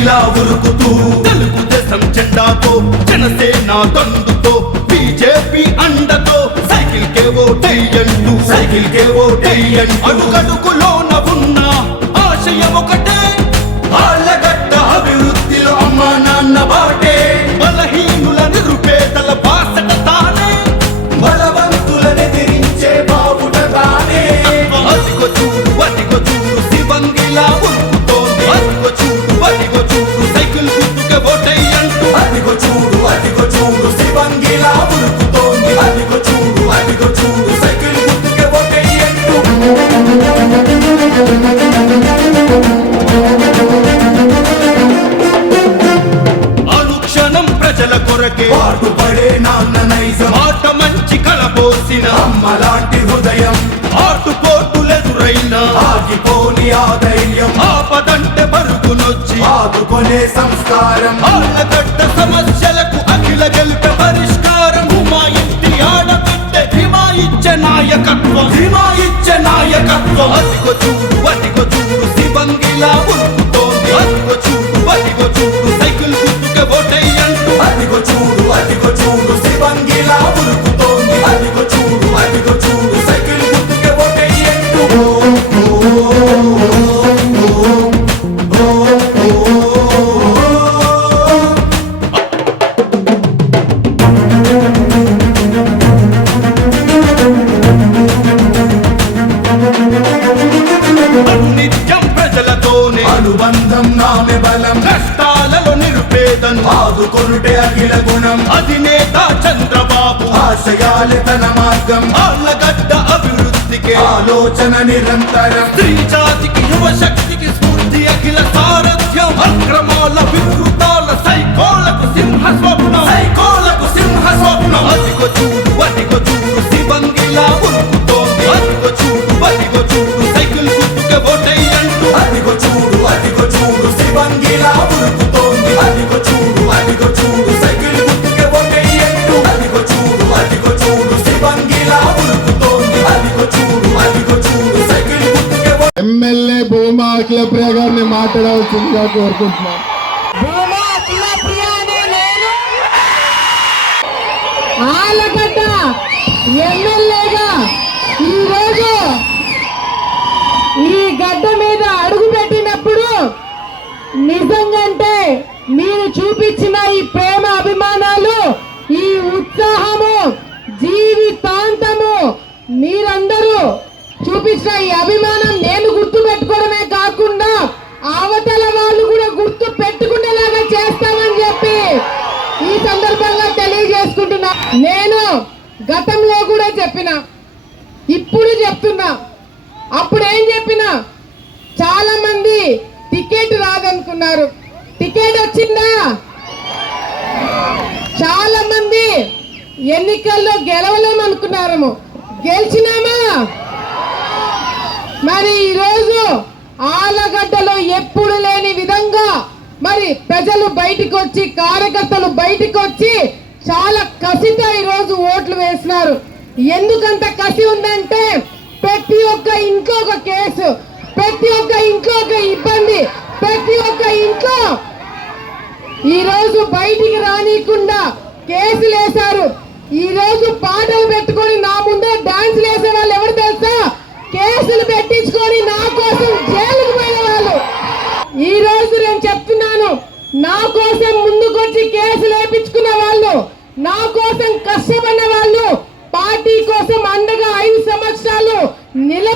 ఇలా ఉరుకుతూ తెలుగుదేశం జెండాతో జనసేన దండుతో బీజేపీ అండతో సైకిల్ కే ఓటేయంటూ సైకిల్ కే ఓటేయంటూ అడుగడుగులోన ఉన్నా కొరకే. పాటుపడే నాన్న నైజం. మాట మంచి కలబోసిన అమ్మలాంటి హృదయం. ఆటుపోటులెదురైన ఆగిపోని ఆ ధైర్యం. ఆపదంటే పరుగునొచ్చి ఆదుకొనే సంస్కారం. ఆళ్ళగడ్డ సమస్యలకు అఖిల గెలిపే పరిష్కారం. ఉమా ఇంటి ఆడబిడ్డ హిమాయిచ్చే నాయకత్వం. హిమాయిచ్చే నాయకత్వం. అదిగో చూడు అదిగో అనుబంధం నామె బలం. కష్టాలలో నిరుపేదను ఆదుకొనుటే అఖిల గుణం. అధినేత చంద్రబాబు. ఆశయాలే తన మార్గం. ఆళ్ళగడ్డ అభివృద్ధికే. ఆలోచన నిరంతరం. స్త్రీ జాతికి యువ శక్తికి స్ఫూర్తి అఖిల సారథ్యం. అక్రమాల వికృతాల సైకోలకు సింహ స్వప్నం సైకోలకు సింహ స్వప్నం అదిగో చూడు అదిగో చూడు శివంగిలా ఉరుకుతోంది. అదిగో చూడు అదిగో చూడు. అఖిల ప్రియ గారిని మాట్లాడవలసిందిగా కోరుకుంటున్నాం ఆలగడ్డ ఎమ్మెల్యేగా ఈరోజు ఈ గడ్డ మీద అడుగు చూపించిన ఈ అభిమానం నేను గుర్తు పెట్టుకోవడమే కాకుండా అవతల వాళ్ళు కూడా గుర్తు పెట్టుకునేలాగా చేస్తామని చెప్పి ఈ సందర్భంగా తెలియజేసుకుంటున్నా. నేను గతంలో కూడా చెప్పిన ఇప్పుడు చెప్తున్నా. అప్పుడు ఏం చెప్పినా చాలా మంది టికెట్ రాదనుకున్నారు. టికెట్ వచ్చిందా? చాలా మంది ఎన్నికల్లో గెలవలేమనుకున్నారము. గెలిచినామా? మరి ఈరోజు ఆలగడ్డలో ఎప్పుడు లేని విధంగా మరి ప్రజలు బయటికి వచ్చి కార్యకర్తలు బయటికి వచ్చి చాలా కసితో ఈరోజు ఓట్లు వేసినారు. ఎందుకంత కసి ఉందంటే ప్రతి ఒక్క ఇంట్లో ఒక కేసు ప్రతి ఒక్క ఇంట్లో ఒక ఇబ్బంది ప్రతి ఒక్క ఇంట్లో ఈరోజు బయటికి రానియకుండా కేసులు వేశారు ఈరోజు పాటలు పెట్టుకొని నా ముందే డాన్స్ వేసే వాళ్ళు ఎవరు తెలుసా కేసులు పెట్టించుకొని నా కోసం జైలుకు పోయిన వాళ్ళు ఈ రోజు నేను చెప్తున్నాను నా కోసం ముందుకొచ్చి కేసులు వేపించుకున్న వాళ్ళు నా కోసం కష్టపడిన వాళ్ళు పార్టీ కోసం అండగా ఐదు సంవత్సరాలు నిల